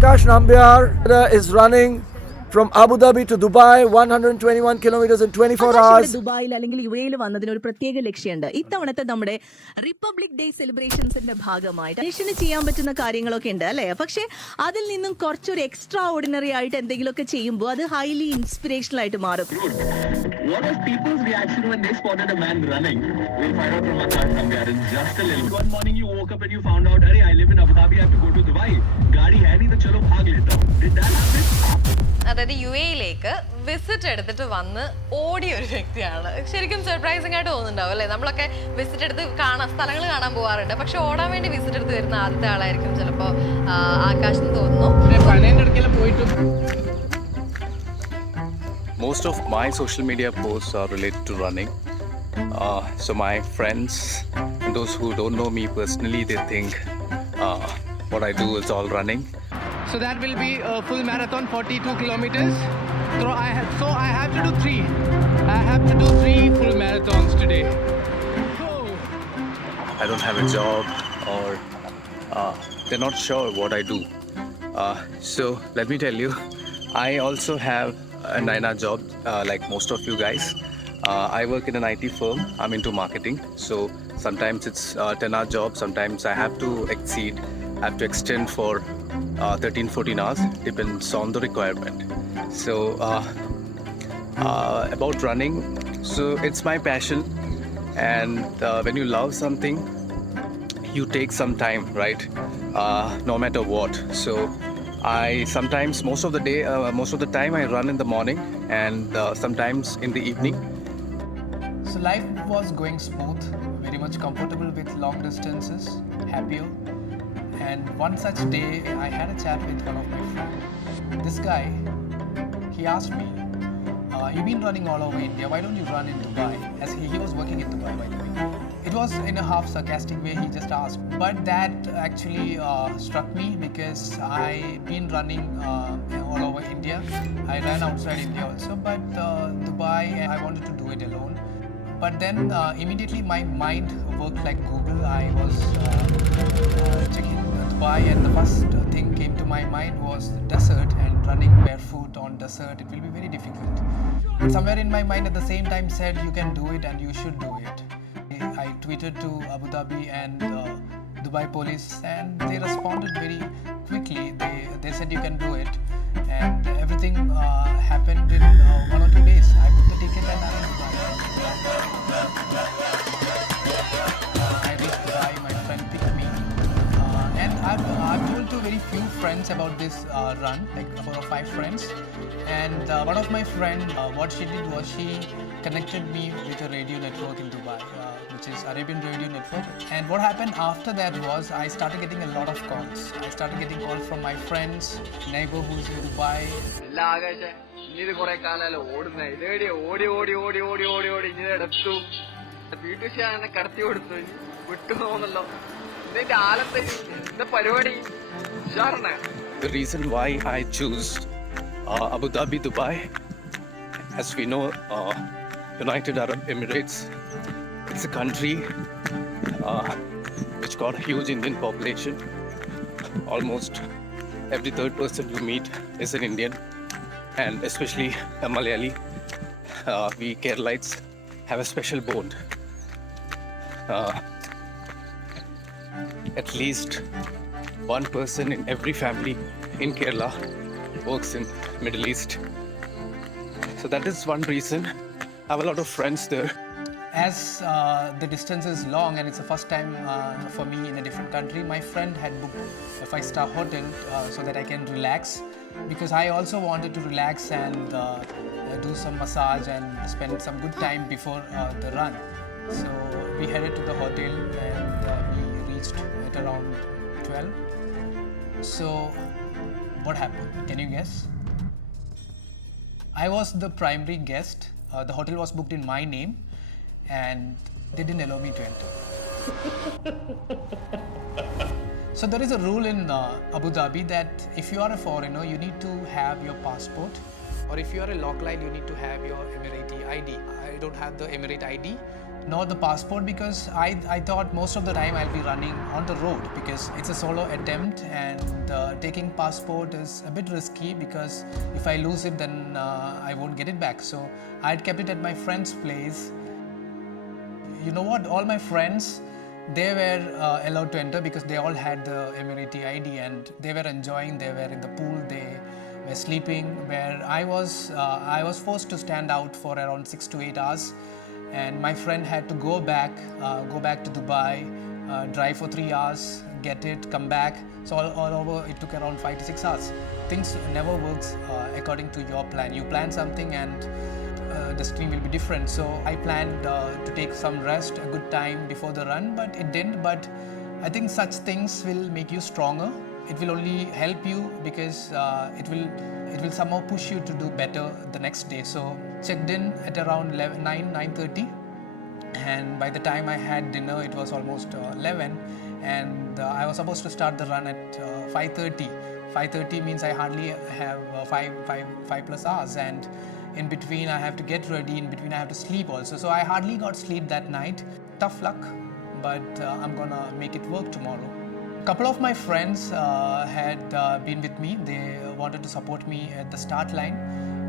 Akash Nambiar is running from Abu Dhabi to Dubai, 121 kilometers in 24 hours. ദുബായിൽ അല്ലെങ്കിൽ യുഎയിൽ വന്നതിന് ഒരു പ്രത്യേക ലക്ഷ്യമുണ്ട്. ഇത്തവണത്തെ നമ്മുടെ റിപ്പബ്ലിക് ഡേ സെലിബ്രേഷൻസിന്റെ ഭാഗമായിട്ട് മനുഷ്യന് ചെയ്യാൻ പറ്റുന്ന കാര്യങ്ങളൊക്കെ ഉണ്ട് അല്ലേ? പക്ഷെ അതിൽ നിന്നും കുറച്ചൊരു എക്സ്ട്രാ ഓർഡിനറി ആയിട്ട് എന്തെങ്കിലുമൊക്കെ ചെയ്യുമ്പോൾ അത് ഹൈലി ഇൻസ്പിറേഷണൽ ആയിട്ട് മാറും. What was people's reaction when they spotted a man running? We'll find out from Akash Nambiar in just a little. One morning you woke up and you found out, "Arey, I live in Abu Dhabi, I have to go to Dubai. Gaadi hai nahi to chalo bhag leta hu." Did that happen? അതായത് U എയിലേക്ക് visit എടുത്തിട്ട് വന്ന് ഓടിയ ഒരു വ്യക്തിയാണ്. ശരിക്കും surprising ആയിട്ട് തോന്നുന്നുണ്ടാവും അല്ലേ? നമ്മളൊക്കെ വിസിറ്റ് എടുത്ത് സ്ഥലങ്ങൾ കാണാൻ പോകാറുണ്ട്, പക്ഷെ ഓടാൻ വേണ്ടി വിസിറ്റ് എടുത്ത് വരുന്ന ആദ്യത്തെ ആളായിരിക്കും ചിലപ്പോൾ ആകാശ് എന്ന് തോന്നുന്നു. Most of my social media posts are related to running. So my friends and those who don't know me personally, they think what I do is all running. So that will be a full marathon, 42 kilometers. So I have to do three. I have to do 3 full marathons today. I don't have a job, or they're not sure what I do. So let me tell you, I also have a 9-hour job like most of you guys. I work in an IT firm. I'm into marketing. So sometimes it's a 10-hour job. Sometimes I have to extend for 13-14 hours. Depends on the requirement. So about running, so it's my passion. And when you love something, you take some time, right? No matter what. So I sometimes, most of the time I run in the morning, and sometimes in the evening. So life was going smooth, very much comfortable with long distances, happier. And one such day, I had a chat with one of my friends. This guy, he asked me, "You've been running all over India. Why don't you run in Dubai?" As he was working in Dubai, by the way. It was in a half sarcastic way. He just asked, but that actually struck me because I've been running all over India. I ran outside India also, but Dubai, I wanted to do it alone. But then immediately my mind worked like Google. I was checking Dubai, and the first thing came to my mind was the desert, and running barefoot on desert, it will be very difficult. But somewhere in my mind at the same time said, you can do it and you should do it. I tweeted to Abu Dhabi and Dubai police, and they responded very quickly. They said you can do it, and everything happened in 1 or 2 days. I booked the ticket and I'm in Dubai. I reached Dubai, my friend picked me, and I've told to very few friends about this run, like 4 or 5 friends. And one of my friend, what she did was she connected me with a radio network in Dubai, which is Arabian Radio Network. And what happened after that was I started getting a lot of calls. I started getting calls from my friends, neighbor who's in Dubai. ഇത് കുറെ കാലല്ലോ ഓടുന്ന ഇതേടി ഓടി ഓടി ഓടി ഓടി ഓടി ഓടി ഇങ്ങനെ എടുത്തു വീട്ടുശാനെ കടത്തി കൊടുത്തു വിട്ടു പോകുന്നല്ലോ ഇതിന്റെ ആലത്തെ എന്താ പരിപാടി ഉഷാറാണ്. The reason why I choose Abu Dhabi, Dubai, as we know, United Arab Emirates, it's a country which got a huge Indian population. Almost every third person you meet is an Indian, and especially a Malayali. We Keralites have a special bond. At least one person in every family in Kerala works in Middle East. So that is one reason. I have a lot of friends there. As the distance is long and it's the first time for me in a different country, my friend had booked a 5-star hotel so that I can relax, because I also wanted to relax and do some massage and spend some good time before the run. So we headed to the hotel and we reached at around 12. So what happened? Can you guess? I was the primary guest. The hotel was booked in my name, and they didn't allow me to enter. So there is a rule in Abu Dhabi that if you are a foreigner, you need to have your passport, or if you are a localite, you need to have your Emirati ID. I don't have the Emirate ID, nor the passport, because I thought most of the time I'll be running on the road because it's a solo attempt, and taking passport is a bit risky because if I lose it then I won't get it back. So I'd kept it at my friend's place. You know what, all my friends, they were allowed to enter because they all had the Emirati ID and they were enjoying, they were in the pool, they were sleeping, where I was forced to stand out for around 6 to 8 hours, and my friend had to go back to Dubai, drive for 3 hours, get it, come back. So all over it took around 5 to 6 hours. Things never works according to your plan. You plan something and destiny will be different. So I planned to take some rest, a good time before the run, but it didn't. But I think such things will make you stronger. It will only help you because it will somehow push you to do better the next day. So checked in at around 9:30, and by the time I had dinner it was almost 11, and I was supposed to start the run at 5:30. 5:30 means I hardly have 5 plus hours, and in between I have to get ready, in between I have to sleep also. So I hardly got sleep that night. Tough luck, but I'm gonna make it work tomorrow. A couple of my friends had been with me. They wanted to support me at the start line.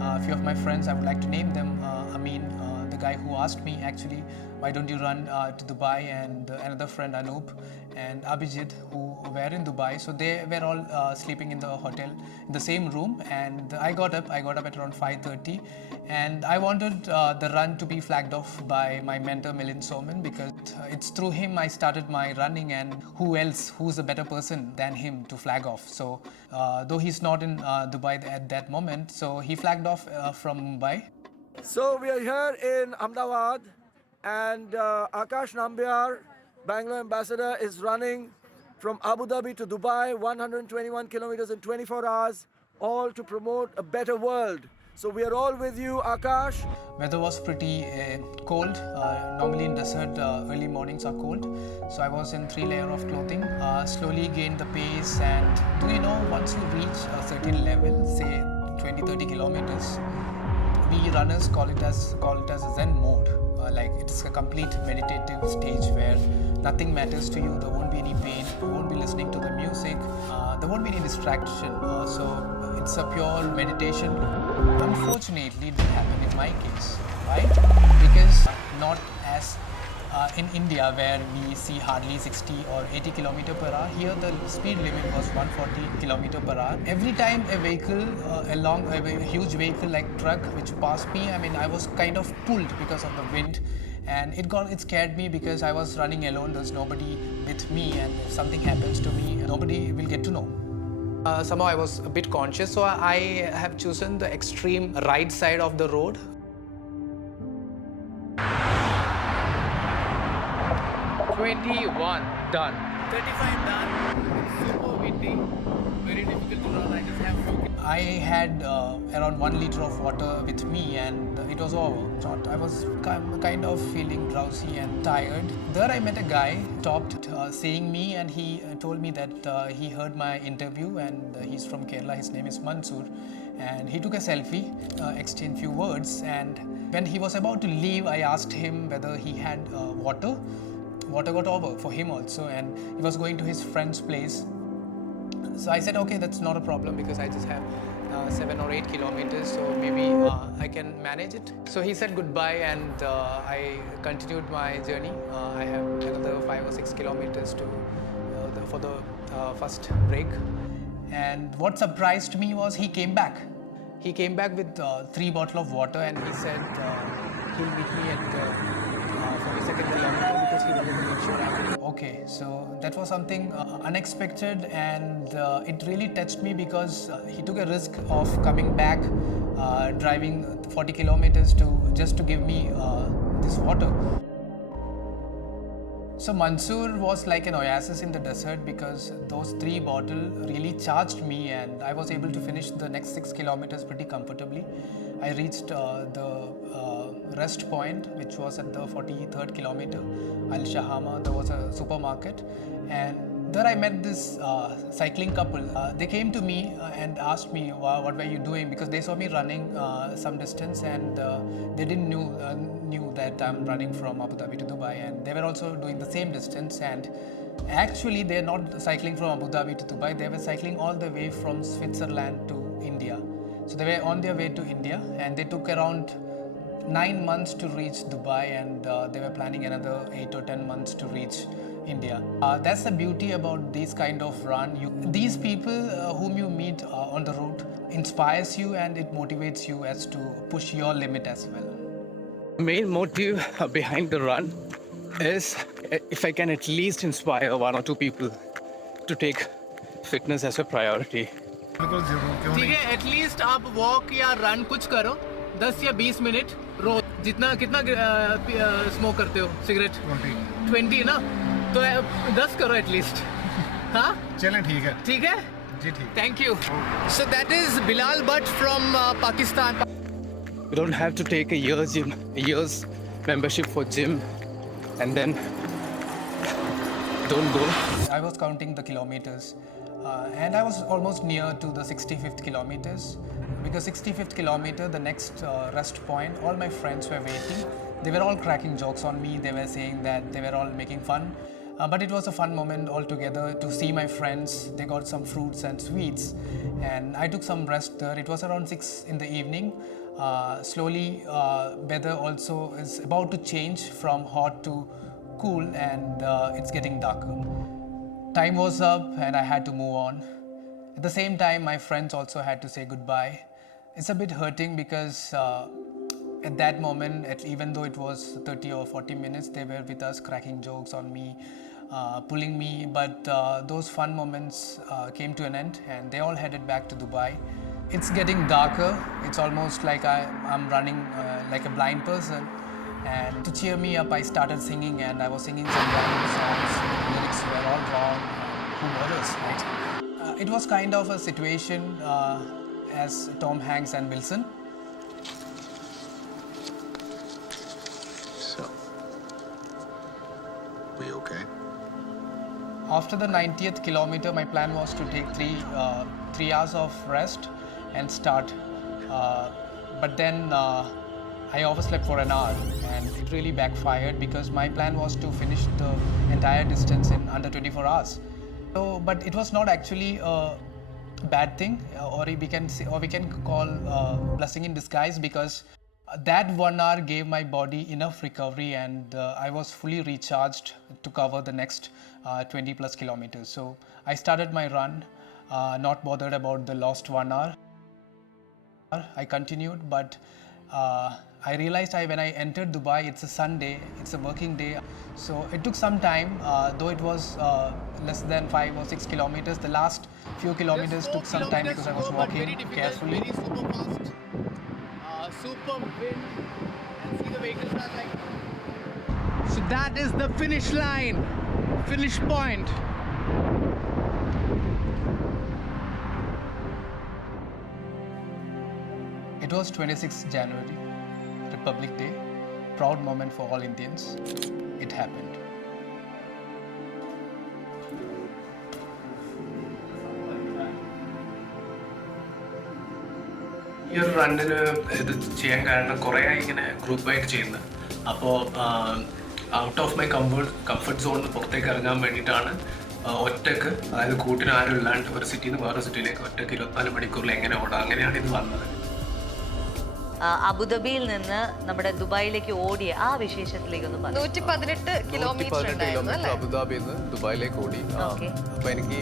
A few of my friends, I would like to name them. Amin, the guy who asked me actually, why don't you run to Dubai, and another friend Anoop and Abhijit, who were in Dubai. So they were all sleeping in the hotel in the same room, and I got up at around 5:30, and I wanted the run to be flagged off by my mentor Milind Soman, because it's through him I started my running, and who's a better person than him to flag off. So though he's not in Dubai at that moment, so he flagged off from Mumbai. So we are here in Ahmedabad, and Akash Nambiar, Bangalore ambassador, is running from Abu Dhabi to Dubai, 121 kilometers in 24 hours, all to promote a better world. So we are all with you, Akash. Weather was pretty cold. Normally in desert, early mornings are cold. So I was in 3 layers of clothing. Slowly gained the pace, and do you know, once you reach a certain level, say 20-30 kilometers, we runners call it as a Zen mode. Like it's a complete meditative stage where nothing matters to you. There won't be any pain. You won't be listening to the music. There won't be any distraction. So it's a pure meditation. Unfortunately, it didn't happen in my case, right? Because not as in India, where we see hardly 60 or 80 km per hour. Here the speed limit was 140 km per hour. Every time a vehicle, a huge vehicle like truck which passed me, I mean, I was kind of pulled because of the wind, and it scared me because I was running alone. There's nobody with me, and if something happens to me, nobody will get to know. Somehow I was a bit conscious, so I have chosen the extreme right side of the road. 21 done. 35 done. Super windy. Very difficult to run. I just have focus. I had around 1 liter of water with me, and it was over. I was kind of feeling drowsy and tired. There I met a guy, stopped seeing me, and he told me that he heard my interview, and he's from Kerala. His name is Mansoor, and he took a selfie, exchanged few words, and when he was about to leave, I asked him whether he had water. Water got over for him also, and he was going to his friend's place. So I said, okay, that's not a problem because I just have 7 or 8 kilometers, so maybe I can manage it. So he said goodbye, and I continued my journey. I have another 5 or 6 kilometers to for the first break. And what surprised me was he came back. He came back with 3 bottles of water, and he said he'll meet me at 42nd kilometer because he wanted to make sure I'm okay. So that was something unexpected, and it really touched me because he took a risk of coming back, driving 40 kilometers just to give me this water. So Mansoor was like an oasis in the desert because those 3 bottles really charged me, and I was able to finish the next 6 kilometers pretty comfortably. I reached the rest point, which was at the 43rd kilometer, Al Shahama. There was a supermarket, and There I met this cycling couple. They came to me and asked me, what were you doing? Because they saw me running some distance, and they didn't knew that I'm running from Abu Dhabi to Dubai, and they were also doing the same distance. And actually, they're not cycling from Abu Dhabi to Dubai. They were cycling all the way from Switzerland to India. So they were on their way to India, and they took around 9 months to reach Dubai, and they were planning another 8 or 10 months to reach India. That's the beauty about these kind of run. These people whom you meet on the road inspires you, and it motivates you as to push your limit as well. The main motive behind the run is if I can at least inspire 1 or 2 people to take fitness as a priority. ठीक है, at least आप walk या run कुछ करो 10 या 20 minute रोज. कितना smoke करते हो सिगरेट? 20 ना, तो 10 करो एटलीस्ट. हाँ चलें, ठीक है जी, ठीक. Thank you. So that is Bilal Bhatt from Pakistan. You don't have to take a year's membership for gym and then don't go. I was counting the kilometers, and I was almost near to the 65th kilometers. Because 65th kilometer, the next rest point, all my friends were waiting. They were all cracking jokes on me. They were saying that they were all making fun. But it was a fun moment altogether to see my friends. They got some fruits and sweets, and I took some rest there. It was around 6 in the evening. Slowly, weather also is about to change from hot to cool, and it's getting darker. Time was up, and I had to move on. At the same time, my friends also had to say goodbye. It's a bit hurting because at that moment, even though it was 30 or 40 minutes, they were with us cracking jokes on me, pulling me. But those fun moments came to an end, and they all headed back to Dubai. It's getting darker. It's almost like I'm running like a blind person. And to cheer me up, I started singing, and I was singing some random songs. The lyrics were all wrong. Who bothers, right? It was kind of a situation as Tom Hanks and Wilson. So, we okay? After the 90th kilometer, my plan was to take three hours of rest and start. But then I overslept for an hour, and it really backfired because my plan was to finish the entire distance in under 24 hours. So, but it was not actually a bad thing, or we can call blessing in disguise, because that 1 hour gave my body enough recovery, and I was fully recharged to cover the next 20 plus kilometers. So I started my run, not bothered about the lost 1 hour. I continued, but I realized when I entered Dubai, it's a Sunday, it's a working day. So it took some time, though it was less than 5 or 6 kilometers. The last few kilometers took some time because I was walking carefully. Very super fast, super wind, and see the vehicles are like. So that is the finish line, finish point. It was 26th January, Republic Day, proud moment for all Indians. It happened. ഈ ഒരു റണ്ണിന് ഇത് ചെയ്യാൻ കാരണം കുറേ ഇങ്ങനെ ഗ്രൂപ്പായിട്ട് ചെയ്യുന്നത്. അപ്പോൾ ഔട്ട് ഓഫ് മൈ കംഫർട്ട് സോണിന് പുറത്തേക്ക് ഇറങ്ങാൻ വേണ്ടിയിട്ടാണ് ഒറ്റക്ക്, അതായത് കൂട്ടിന് ആരും ഇല്ലാണ്ട് ഒരു സിറ്റിയിൽ നിന്ന് വേറെ സിറ്റിയിലേക്ക് ഒറ്റക്ക് 24 മണിക്കൂറിൽ എങ്ങനെ ഓടാം, അങ്ങനെയാണ് ഇത് വന്നത്. അബുദാബിയിൽ നിന്ന് നമ്മുടെ ദുബായിലേക്ക് ഓടിയ ആ വിശേഷത്തിലേക്കൊന്ന് പറഞ്ഞു. 118 കിലോമീറ്റർ അബുദാബിയിൽ നിന്ന് ദുബായിലേക്ക് ഓടി. അപ്പോൾ എനിക്ക്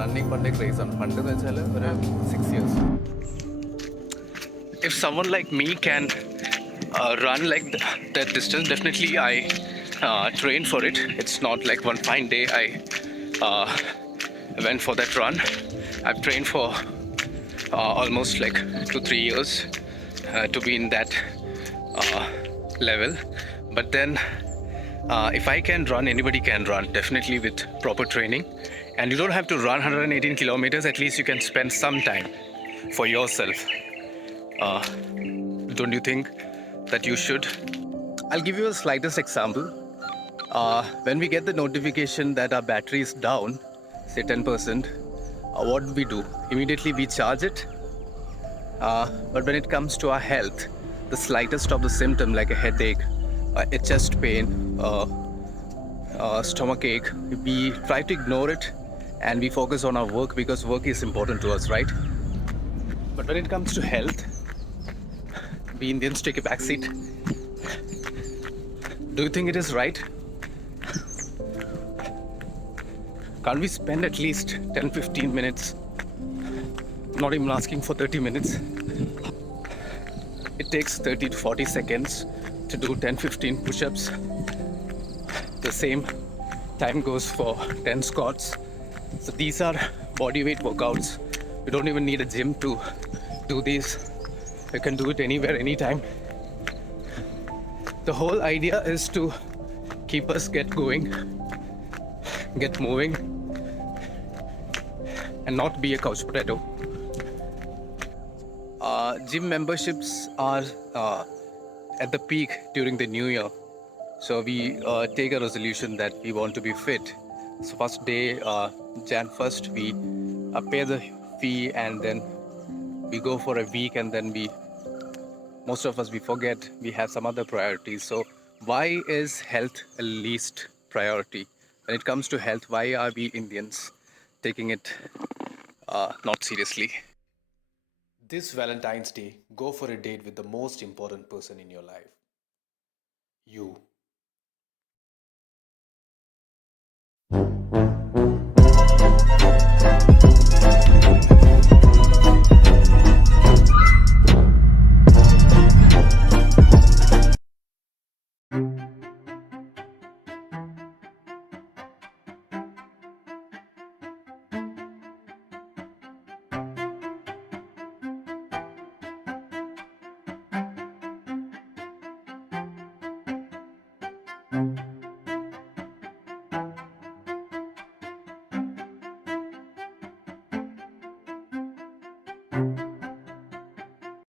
റണ്ണിങ് പണ്ടേ ക്രേസ് ആണ്. പണ്ട് എന്ന് വെച്ചാൽ ഒരു 6 years. If someone like me can run like that distance, definitely I train for it. It's not like one fine day I went for that run. I've trained for almost like 2-3 years to be in that level. But then if I can run, anybody can run, definitely with proper training. And you don't have to run 118 kilometers. At least you can spend some time for yourself. Don't you think that you should? I'll give you a slightest example. When we get the notification that our battery is down, say 10%, what do we do? Immediately we charge it. But when it comes to our health, the slightest of the symptom like a headache, a chest pain, stomach ache, we try to ignore it and we focus on our work because work is important to us, right? But when it comes to health, we Indians take a back seat. Do you think it is right? Can't we spend at least 10-15 minutes? Not even asking for 30 minutes. It takes 30 to 40 seconds to do 10-15 push-ups. The same time goes for 10 squats. So these are body weight workouts. We don't even need a gym to do these. We can do it anywhere, anytime. The whole idea is to keep us get going, get moving, and not be a couch potato. Gym memberships are at the peak during the new year. So we take a resolution that we want to be fit. So first day, Jan 1st, we pay the fee and then we go for a week and then most of us, we forget we have some other priorities. So why is health a least priority? When it comes to health, why are we Indians taking it not seriously? This Valentine's Day, go for a date with the most important person in your life. You.